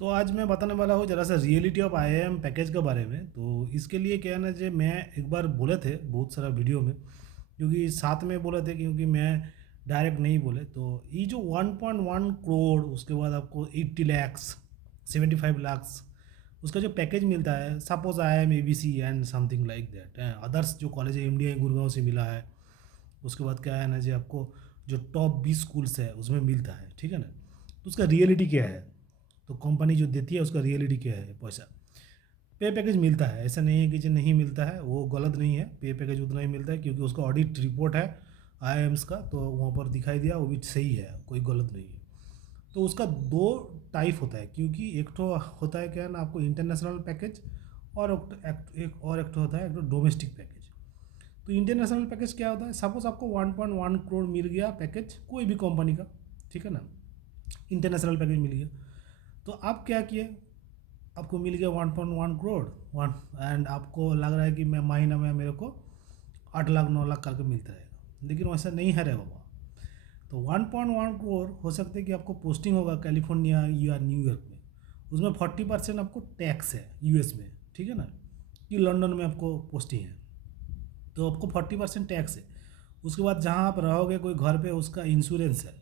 तो आज मैं बताने वाला हूँ ज़रा सा रियलिटी ऑफ आईआईएम पैकेज के बारे में। तो इसके लिए क्या है ना, जो मैं एक बार बोले थे बहुत सारा वीडियो में, क्योंकि साथ में बोले थे, क्योंकि मैं डायरेक्ट नहीं बोले। तो ये जो 1.1 करोड़, उसके बाद आपको 80 लैक्स, 75 लाख्स, उसका जो पैकेज मिलता है, suppose I am ABC and something like that, others जो कॉलेज है इंडिया गुड़गांव से मिला है। उसके बाद क्या है ना, जो आपको जो टॉप 20 स्कूल्स है उसमें मिलता है, ठीक है ना। तो उसका रियलिटी क्या है, तो कंपनी जो देती है उसका रियलिटी क्या है, पैसा पे पैकेज मिलता है। ऐसा नहीं है कि जो नहीं मिलता है, वो गलत नहीं है, पे पैकेज उतना ही मिलता है, क्योंकि उसका ऑडिट रिपोर्ट है आईआईएम्स का, तो वहाँ पर दिखाई दिया, वो भी सही है, कोई गलत नहीं है। तो उसका दो टाइप होता है, क्योंकि एक तो होता है क्या है ना, आपको इंटरनेशनल पैकेज, और एक तो होता है एक तो डोमेस्टिक पैकेज। तो इंटरनेशनल पैकेज क्या होता है, सपोज आपको 1.1 करोड़ मिल गया पैकेज कोई भी कंपनी का, ठीक है ना, इंटरनेशनल पैकेज मिल गया। तो आप क्या किए, आपको मिल गया 1.1 करोड़ वन, एंड आपको लग रहा है कि मैं महीना में मेरे को 8 लाख 9 लाख करके मिलता रहेगा, लेकिन वैसा नहीं है रे बाबा। तो 1.1 करोड़ हो सकता है कि आपको पोस्टिंग होगा कैलिफोर्निया या न्यूयॉर्क में, उसमें 40% आपको टैक्स है यूएस में, ठीक है ना, कि लंदन में आपको पोस्टिंग है, तो आपको 40% टैक्स है। उसके बाद जहाँ आप रहोगे कोई घर पे, उसका इंश्योरेंस है,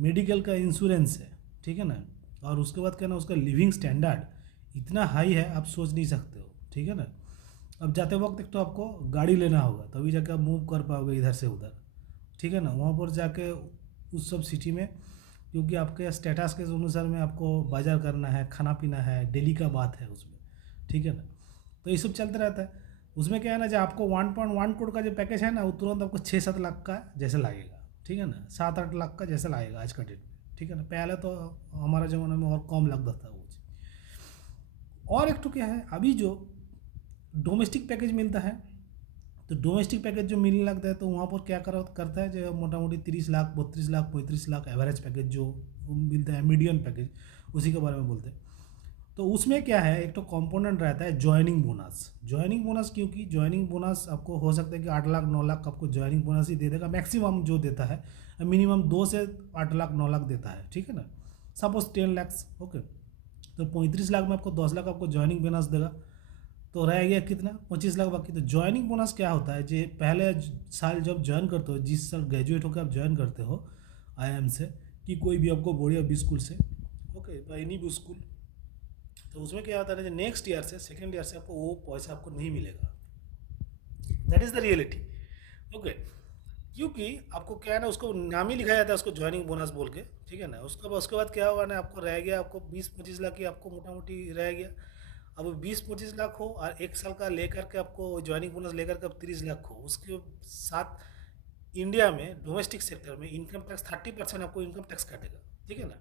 मेडिकल का इंश्योरेंस है, ठीक है ना। और उसके बाद क्या ना, उसका लिविंग स्टैंडर्ड इतना हाई है, आप सोच नहीं सकते हो, ठीक है ना। अब जाते वक्त एक तो आपको गाड़ी लेना होगा, तभी जाके आप मूव कर पाओगे इधर से उधर, ठीक है ना, वहाँ पर जाके उस सब सिटी में, क्योंकि आपके स्टेटस के अनुसार में आपको बाजार करना है, खाना पीना है, डेली का बात है उसमें, ठीक है ना। तो ये सब चलता रहता है। उसमें क्या है ना, जो आपको 1.1 करोड़ का जो पैकेज है ना, वो तुरंत आपको 6-7 लाख का जैसे लगेगा, ठीक है ना, 7-8 लाख का जैसे लगेगा आज का डेट में, ठीक है ना। पहले तो हमारा ज़माना में और कम लगता था वो चीज़। और एक तो क्या है, अभी जो डोमेस्टिक पैकेज मिलता है, तो डोमेस्टिक पैकेज जो मिलने लगता है, तो वहाँ पर क्या करता है, जो मोटा मोटी 30 लाख, 32 लाख, 35 लाख एवरेज पैकेज जो वो मिलता है, मीडियम पैकेज, उसी के बारे में बोलते हैं। तो उसमें क्या है, एक तो कंपोनेंट रहता है ज्वाइनिंग बोनस। ज्वाइनिंग बोनस, क्योंकि ज्वाइनिंग बोनस आपको हो सकता है कि 8 लाख 9 लाख आपको ज्वाइनिंग बोनस ही दे देगा, मैक्सिमम जो देता है, मिनिमम 2 से 8 लाख 9 लाख देता है, ठीक है ना। सपोज 10 लैक्स, ओके, तो 35 लाख में आपको 10 लाख आपको ज्वाइनिंग बोनस देगा, तो रह गया कितना, 25 लाख बाकी। तो ज्वाइनिंग बोनस क्या होता है, जो पहले साल जब ज्वाइन करते हो, जिस साल ग्रेजुएट होकर आप ज्वाइन करते हो आईआईएम से, कि कोई भी आपको बढ़िया भी स्कूल से, ओके, एनी भी स्कूल, तो उसमें क्या होता है ना, नेक्स्ट ईयर से, सेकेंड ईयर से आपको वो पैसा आपको नहीं मिलेगा। That is the reality, okay. क्योंकि आपको क्या है ना, उसको नाम ही लिखा जाता है उसको ज्वाइनिंग बोनस बोल के, ठीक है ना। उसके बाद क्या होगा ना, आपको रह गया, आपको 20-25 लाख की आपको मोटा मोटी रह गया। अब 20-25 लाख हो, और एक साल का लेकर के आपको ज्वाइनिंग बोनस लेकर के अब 30 लाख हो, उसके साथ इंडिया में डोमेस्टिक सेक्टर में इनकम टैक्स 30% आपको इनकम टैक्स काटेगा, ठीक है ना।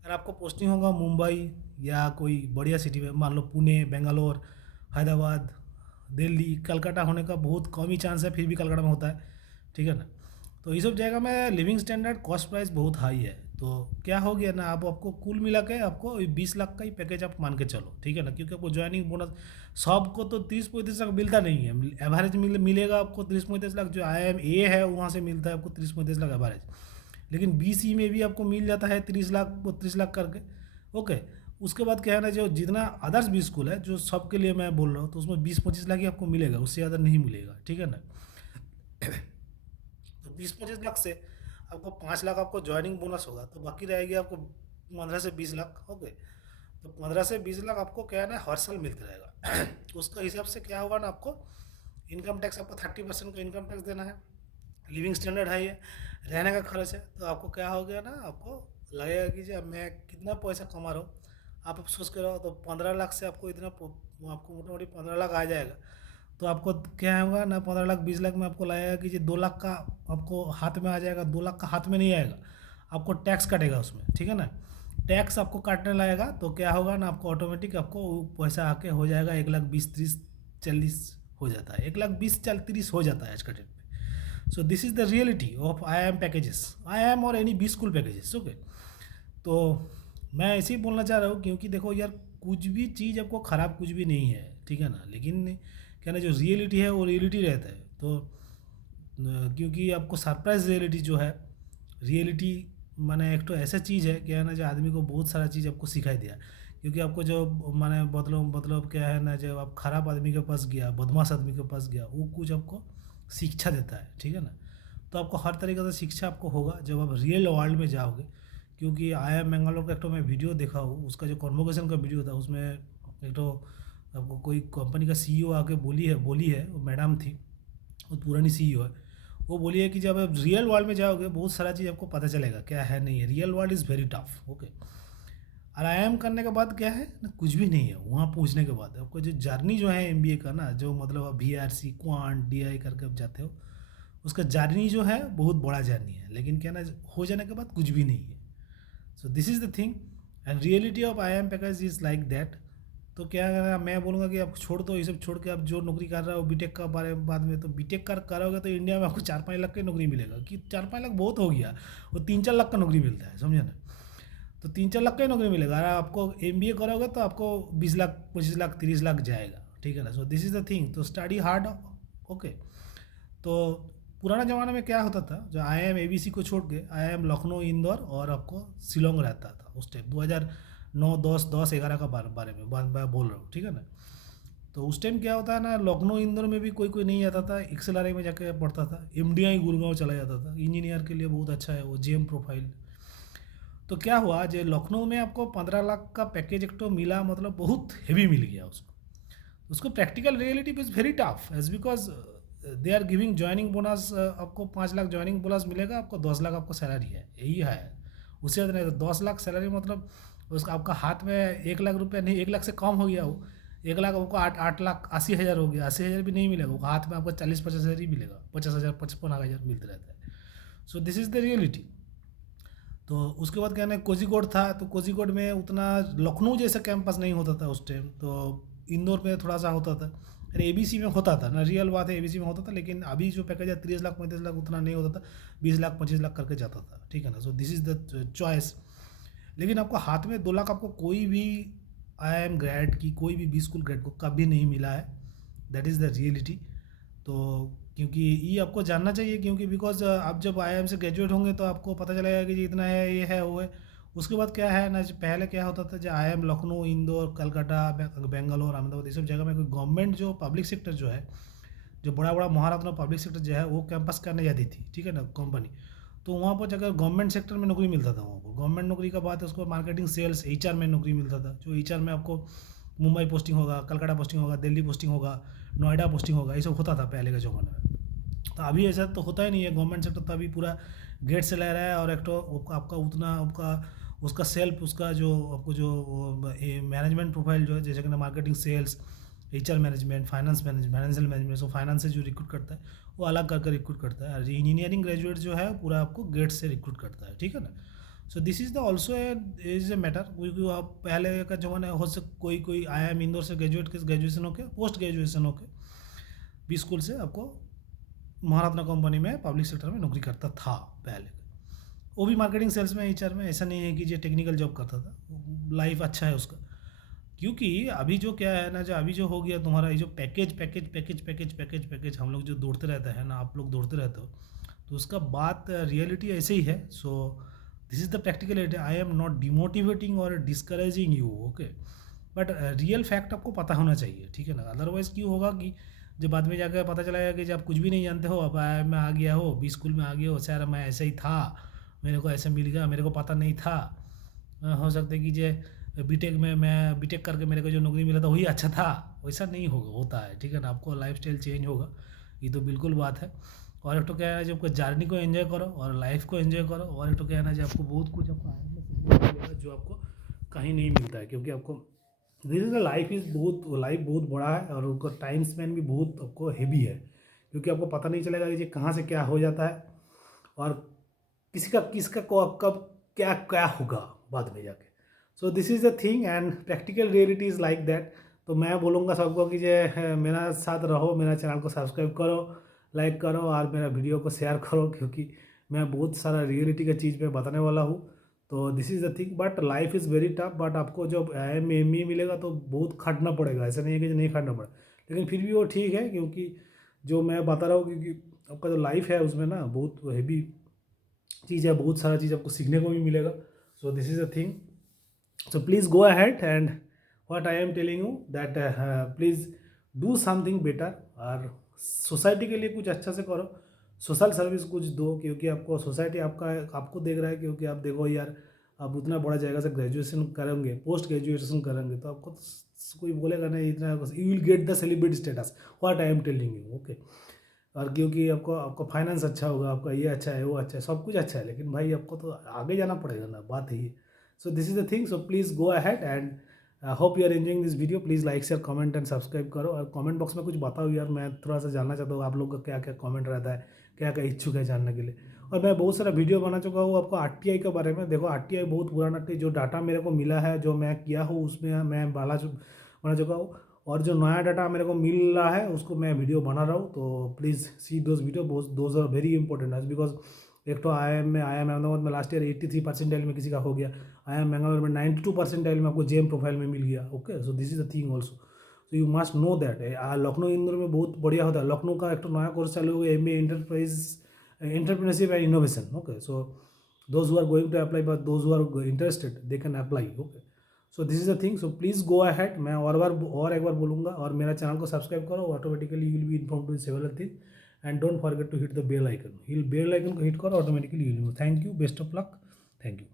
अगर आपको पोस्टिंग होगा मुंबई या कोई बढ़िया सिटी में, मान लो पुणे, बेंगलोर, हैदराबाद, दिल्ली, कलकत्ता होने का बहुत कम ही चांस है, फिर भी कलकत्ता में होता है, ठीक है ना। तो ये सब जगह में लिविंग स्टैंडर्ड, कॉस्ट प्राइस बहुत हाई है। तो क्या हो गया ना, आप आपको कुल मिला के आपको 20 लाख का ही पैकेज आप मान के चलो, ठीक है ना, क्योंकि आपको ज्वाइनिंग बोनस सबको तो 30-35 लाख मिलता नहीं है, एवरेज मिलेगा आपको 30-35 लाख, जो IIM-A है वहाँ से मिलता है आपको 30-35 लाख एवरेज। लेकिन BC में भी आपको मिल जाता है 30 लाख 32 लाख करके, ओके। उसके बाद क्या है ना, जो जितना अदर्स भी स्कूल है, जो सबके लिए मैं बोल रहा हूँ, तो उसमें 20-25 लाख ही आपको मिलेगा, उससे ज़्यादा नहीं मिलेगा, ठीक है ना। तो 20-25 लाख से आपको 5 लाख आपको ज्वाइनिंग बोनस होगा, तो बाकी रहेगी आपको 15 से 20 लाख, ओके। तो 15 से 20 लाख आपको क्या है ना, हर साल मिलता रहेगा। उसका हिसाब से क्या होगा ना, आपको इनकम टैक्स आपको 30% का इनकम टैक्स देना है। लिविंग स्टैंडर्ड हाई है, रहने का खर्च है, तो आपको क्या हो गया ना, आपको लगेगा कि जब मैं कितना पैसा कमा रहा हूँ, आप सोच के रहो, तो 15 लाख से आपको आपको मोटा मोटी 15 लाख आ जाएगा। तो आपको क्या होगा ना, 15 लाख 20 लाख में आपको लगेगा कि ये 2 लाख का आपको हाथ में आ जाएगा, 2 लाख का हाथ में नहीं आएगा, आपको टैक्स कटेगा उसमें, ठीक है ना। टैक्स आपको काटने लगेगा, तो क्या होगा ना, आपको ऑटोमेटिक आपको वो पैसा आके हो जाएगा 1 लाख 20 30 40 हो जाता है, 1 लाख 20 40 30 हो जाता है आज का डेट में। So this is the reality of IIM packages, IIM और any B school packages, okay. तो मैं ऐसे ही बोलना चाह रहा हूँ, क्योंकि देखो यार, कुछ भी चीज़ आपको ख़राब कुछ भी नहीं है, ठीक है ना, लेकिन क्या ना, जो रियलिटी है वो रियलिटी रहता है। तो क्योंकि आपको सरप्राइज रियलिटी जो है, रियलिटी माने एक तो ऐसा चीज़ है क्या है ना, जो आदमी को बहुत सारा चीज़ आपको सिखाई दिया, क्योंकि आपको जो माने मतलब क्या है ना, जब आप खराब आदमी के पास गया, बदमाश आदमी के पास गया, वो कुछ आपको शिक्षा देता है, ठीक है ना। तो आपको हर तरीके से शिक्षा आपको होगा जब आप रियल वर्ल्ड में जाओगे। क्योंकि IIM बेंगलोर का एक तो मैं वीडियो देखा हूँ, उसका जो कॉन्वोकेशन का वीडियो था, उसमें एक तो आपको कोई कंपनी का CEO आके बोली है, वो मैडम थी, वो पुरानी CEO है। वो बोली है कि जब आप रियल वर्ल्ड में जाओगे बहुत सारा चीज़ आपको पता चलेगा क्या है नहीं है। Real world is very tough, okay. और IIM करने के बाद क्या है ना, कुछ भी नहीं है वहाँ पहुँचने के बाद। आपको जो जर्नी जो है MBA का ना, जो मतलब आप VRC क्वांट DI करके आप जाते हो, उसका जर्नी जो है बहुत बड़ा जर्नी है, लेकिन क्या ना, हो जाने के बाद कुछ भी नहीं है। So this is the thing, and reality of IIM package is like that. तो क्या है, मैं बोलूँगा कि आप छोड़ दो ये सब, छोड़ के आप जो नौकरी कर रहे हो बीटेक का बारे में, बाद में तो बीटेक करोगे तो इंडिया में आपको 4-5 लाख की नौकरी मिलेगा, कि 4-5 लाख बहुत हो गया, वो 3-4 लाख का नौकरी मिलता है, समझे ना। तो 3-4 लाख का ही नौकरी मिलेगा। अगर आपको MBA करोगे तो आपको 20 लाख 25 लाख 30 लाख जाएगा, ठीक है ना। सो दिस इज़ द थिंग, तो स्टडी हार्ड, ओके। तो पुराना ज़माने में क्या होता था, जो IIM ABC को छोड़ के IIM लखनऊ, इंदौर और आपको शिलोंग रहता था उस टाइम, 2009 10 11 का बारे में मैं बोल रहा हूँ, ठीक है ना। तो उस टाइम क्या होता है ना, लखनऊ इंदौर में भी कोई कोई नहीं आता था, XLRI में जाके पढ़ता था, MDI गुड़गांव चला जाता था, इंजीनियर के लिए बहुत अच्छा है वो, GM प्रोफाइल। तो क्या हुआ, जो लखनऊ में आपको 15 लाख का पैकेज एक तो मिला, मतलब बहुत हेवी मिल गया उसको। उसको practical reality is very tough as because they are giving joining bonus, आपको 5 लाख ज्वाइनिंग बोनस मिलेगा, आपको 10 लाख आपको सैलरी है, यही है। उससे ज़्यादा नहीं, तो 10 लाख सैलरी मतलब उसका आपका हाथ में 1 लाख रुपया नहीं, 1 लाख से कम हो गया वो। 1 लाख आपको 8 लाख 80 हज़ार हो गया, 80 हज़ार भी नहीं मिलेगा वो, हाथ में आपको 40-50 हज़ार ही मिलेगा, 50 हज़ार 55 हज़ार मिलते रहता है। So this is the reality. तो उसके बाद क्या है ना, कोझीकोड था, तो कोझीकोड में उतना लखनऊ जैसा कैंपस नहीं होता था उस टाइम, तो इंदौर में थोड़ा सा होता था। अरे ABC में होता था ना, रियल बात है, ABC में होता था, लेकिन अभी जो पैकेज है 30 लाख 35 लाख उतना नहीं होता था, 20 लाख 25 लाख करके जाता था, ठीक है ना। सो दिस इज़ द चॉइस। लेकिन आपको हाथ में 2 लाख आपको कोई भी IIM ग्रेड की, कोई भी B स्कूल ग्रेड को कभी नहीं मिला है, दैट इज़ द रियलिटी। तो क्योंकि ये आपको जानना चाहिए, क्योंकि बिकॉज आप जब IIM से ग्रेजुएट होंगे तो आपको पता चलेगा कि जी इतना है, ये है, वो है। उसके बाद क्या है ना, पहले क्या होता था, जो IIM लखनऊ, इंदौर, कलकत्ता, बेंगलोर, अहमदाबाद, ये सब जगह में कोई गवर्नमेंट जो पब्लिक सेक्टर जो है, जो बड़ा बड़ा महारत्न पब्लिक सेक्टर जो है, वो कैंपस करने जाती थी, ठीक है ना, कंपनी। तो वहाँ पर जाकर गवर्नमेंट सेक्टर में नौकरी मिलता था, वहाँ पर गवर्नमेंट नौकरी का बात है, उसको मार्केटिंग सेल्स HR में नौकरी मिलता था। जो HR में आपको मुंबई पोस्टिंग होगा, कलकत्ता पोस्टिंग होगा, दिल्ली पोस्टिंग होगा, नोएडा पोस्टिंग होगा, ये सब होता था पहले के ज़माने में। तो अभी ऐसा तो होता ही नहीं है, गवर्नमेंट सेक्टर तो अभी पूरा गेट से ले रहा है, और एक तो आपका उतना आपका उसका सेल्फ, उसका जो आपको जो मैनेजमेंट प्रोफाइल जो है, जैसे कि marketing sales, HR management, finance management, financial management, so finance से जो रिक्रूट करता है वो अलग करके रिक्रूट करता है, और इंजीनियरिंग ग्रेजुएट जो है पूरा आपको गेट से रिक्रूट करता है, ठीक है ना। सो this is the also is a matter, क्योंकि आप पहले का जमाना हो सक कोई कोई IIM इंदौर से ग्रेजुएशन होकर, पोस्ट ग्रेजुएशन होकर B स्कूल से आपको महारत्ना कंपनी में पब्लिक सेक्टर में नौकरी करता था पहले। वो भी मार्केटिंग सेल्स में, HR में, ऐसा नहीं है कि जो टेक्निकल जॉब करता था। लाइफ अच्छा है उसका। क्योंकि अभी जो क्या है ना, जो अभी जो हो गया तुम्हारा, ये जो package package package package package package हम लोग जो दौड़ते रहते हैं ना, आप लोग दौड़ते रहते हो, तो उसका बात रियलिटी ऐसे ही है। So this is the practicality. I am not demotivating और discouraging you, okay, but real fact आपको पता होना चाहिए, ठीक है ना। अदरवाइज़ क्यों होगा कि जब बाद में जाकर पता चलाएगा कि जब आप कुछ भी नहीं जानते हो, अब IIM में आ गया हो, B स्कूल में आ गया हो, सर मैं ऐसे ही था, मेरे को ऐसे मिल गया, मेरे को पता नहीं था। हो सकता है कि जो बीटेक में मैं बीटेक करके मेरे को जो नौकरी मिला था वही अच्छा था, वैसा नहीं होगा, होता है, ठीक है ना। आपको लाइफस्टाइल चेंज होगा, ये तो बिल्कुल बात है। और एक तो क्या है, जब जर्नी को एंजॉय करो और लाइफ को एंजॉय करो, और एक तो क्या है ना, जो आपको बहुत कुछ आपको IIM में सीखने को मिलेगा जो आपको कहीं नहीं मिलता है, क्योंकि आपको दिस इज लाइफ बहुत बड़ा है, और उनका टाइम स्पेन भी बहुत आपको हेवी है, क्योंकि आपको पता नहीं चलेगा कि ये कहाँ से क्या हो जाता है, और किसका किसका को कब क्या क्या होगा बाद में जाके। सो this is the thing, and practical reality is like that. तो मैं बोलूँगा सबको कि जो मेरा साथ रहो, मेरा चैनल को सब्सक्राइब करो, लाइक करो, और मेरा वीडियो को शेयर करो, क्योंकि मैं बहुत सारा रियलिटी का चीज़ में बताने वाला हूँ। तो this is the thing, but life is very tough, but आपको जब ME मिलेगा तो बहुत खटना पड़ेगा, ऐसा नहीं है कि नहीं खटना पड़ेगा, लेकिन फिर भी वो ठीक है, क्योंकि जो मैं बता रहा हूँ, क्योंकि आपका जो लाइफ है उसमें ना बहुत हैवी चीज़ है, बहुत सारा चीज़ आपको सीखने को भी मिलेगा। सो this is a thing. So please go ahead, and what I am telling you that please do something better, और सोसाइटी के लिए कुछ अच्छा से करो, सोशल सर्विस कुछ दो, क्योंकि आपको सोसाइटी आपको देख रहा है। क्योंकि आप देखो यार, आप उतना बड़ा जगह से ग्रेजुएशन करेंगे, पोस्ट ग्रेजुएशन करेंगे, तो आपको तो कोई बोलेगा नहीं इतना, you will get the celebrity status, what I am telling you, okay. और क्योंकि आपको आपको फाइनेंस अच्छा होगा, आपका ये अच्छा है, वो अच्छा है, सब कुछ अच्छा है, लेकिन भाई आपको तो आगे जाना पड़ेगा ना, बात है ये। So this is the thing, so please go ahead, and hope you are enjoying this video. Please like share comment and subscribe करो, और कमेंट बॉक्स में कुछ बताओ यार, मैं थोड़ा सा जानना चाहता हूँ आप लोग का क्या क्या कमेंट रहता है, क्या क्या इच्छुक है जानने के लिए। और मैं बहुत सारा वीडियो बना चुका हूँ आपको आरटीआई के बारे में। देखो आरटीआई बहुत पुराना, जो डाटा मेरे को मिला है, जो मैं किया हूँ, उसमें मैं बना चुका हूँ। और जो नया डाटा मेरे को मिल रहा है उसको मैं वीडियो बना रहा हूँ, तो please see those videos, those are very important as because एक तो आई एम अहमदाबाद में लास्ट ईयर 83 परसेंटाइल में किसी का हो गया, आई एम बेंगलोर में 92 परसेंटाइल में आपको जेम प्रोफाइल में मिल गया, okay. So this is the thing also, so you must know that. Lucknow Indore में बहुत बढ़िया होता है, लखनऊ का एक तो नया कोर्स चालू हो गया, MBA entrepreneurship and innovation, okay. So those who are going to apply, but those who are interested they can apply, okay। So this is the thing, so please go ahead. मैं और एक बार बोलूँगा, और मेरा channel को subscribe करो, automatically you will be inform to several thing, and don't forget to hit the bell icon को hit करो, automatically you will. Thank you, best of luck, thank you.